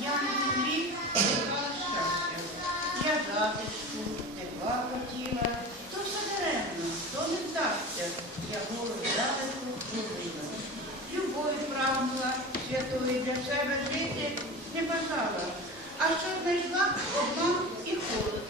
Я на землі шукала щастя. Я затишку, тепла хотіла, то все даремно, то не вдасться. Я гору далеку любила. Любові прагнула, святої для себе жити не бажала. А що знайшла обман і холод.